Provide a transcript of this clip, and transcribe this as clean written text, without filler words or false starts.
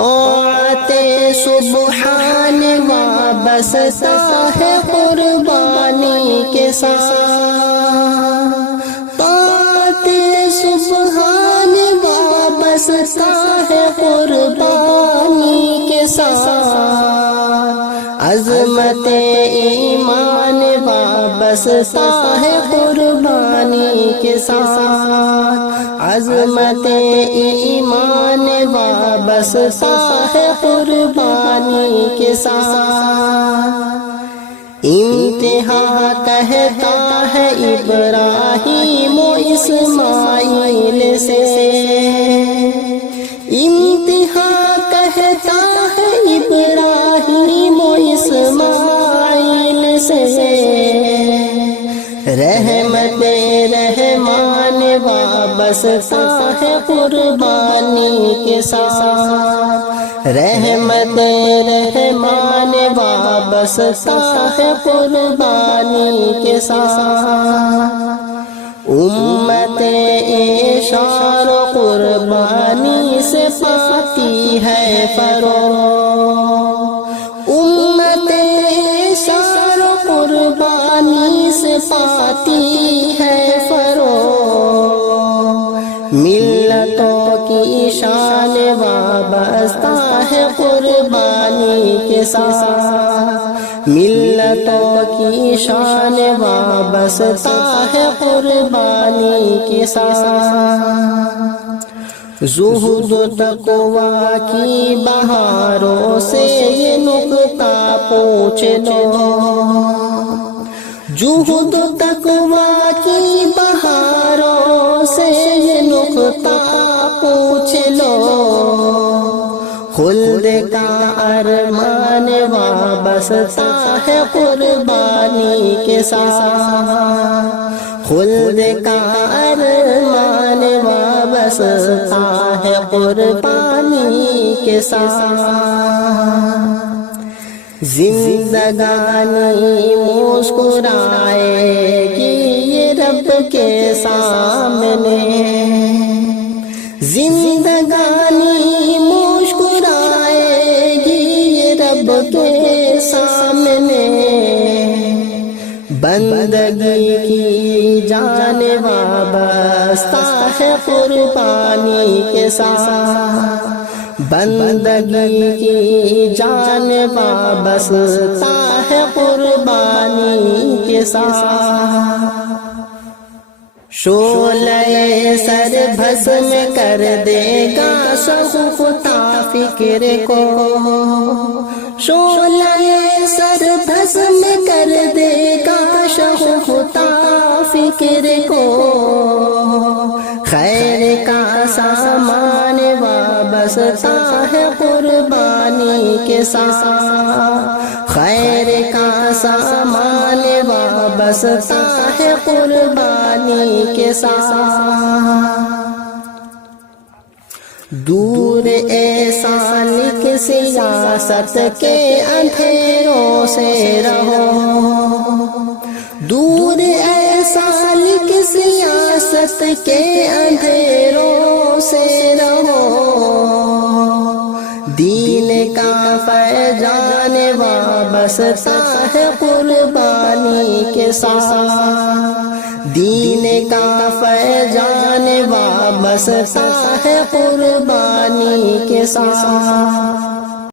طاعت سبحان وابستہ ہے قربانی کے ساتھ، طاعت سبحان وابستہ ہے قربانی کے ساتھ، عظمت ایمان وابستہ ہے قربانی کے ساتھ، عظمت ایمان وابستہ ہے قربانی کے ساتھ، انتہا کہتا ہے ابراہیم و اسماعیل سے، انتہا کہتا ہے ابراہیم و اسماعیل سے، رحمت رحمان وابستہ ہے قربانی کے ساتھ، رحمت رحمان وابستہ ہے قربانی کے ساتھ، امت اشار و قربانی سے پاتی ہے فروغ، امت اشار و قربانی سے پاتی ہے فروغ، ملتوں کی شان وابستہ ہے قربانی کے ساتھ، ملتوں کی شان وابستہ ہے قربانی کے ساتھ، زہد و تقویٰ کی بہاروں سے یہ نکتہ پوچھ لو، زہد و تقویٰ کی بہاروں سے یہ نکتہ پوچھ لو، خلد کا ارمان وابستہ ہے قربانی کے ساتھ، خلد کا ارمان وابستہ ہے قربانی کے ساتھ، زندگانی مسکرائے گی یہ رب کے سامنے، زندگانی مسکرائے گی یہ رب کے سامنے، بندگی کی جان وابستہ ہے قربانی کے ساتھ، بندگی کی جان وابستہ ہے قربانی کے ساتھ، شعلہ سر بھسم کر دے گا شگفتہ فکر کو، شعلہ سر بھسم کر دے گا شگفتہ فکر کو، خیر کا سامان وابستہ ہے قربانی کے ساتھ، خیر کا سامان وابستہ ہے قربانی کے ساتھ، دور ایسا لکھ سیاست کے اندھیروں سے رہو، دور ایسا لکھ سیاست کے اندھیروں سے رہو، دین کا فیضان وابستہ ہے قربانی کے ساتھ، دین کا فیضان وابستہ ہے قربانی کے ساتھ،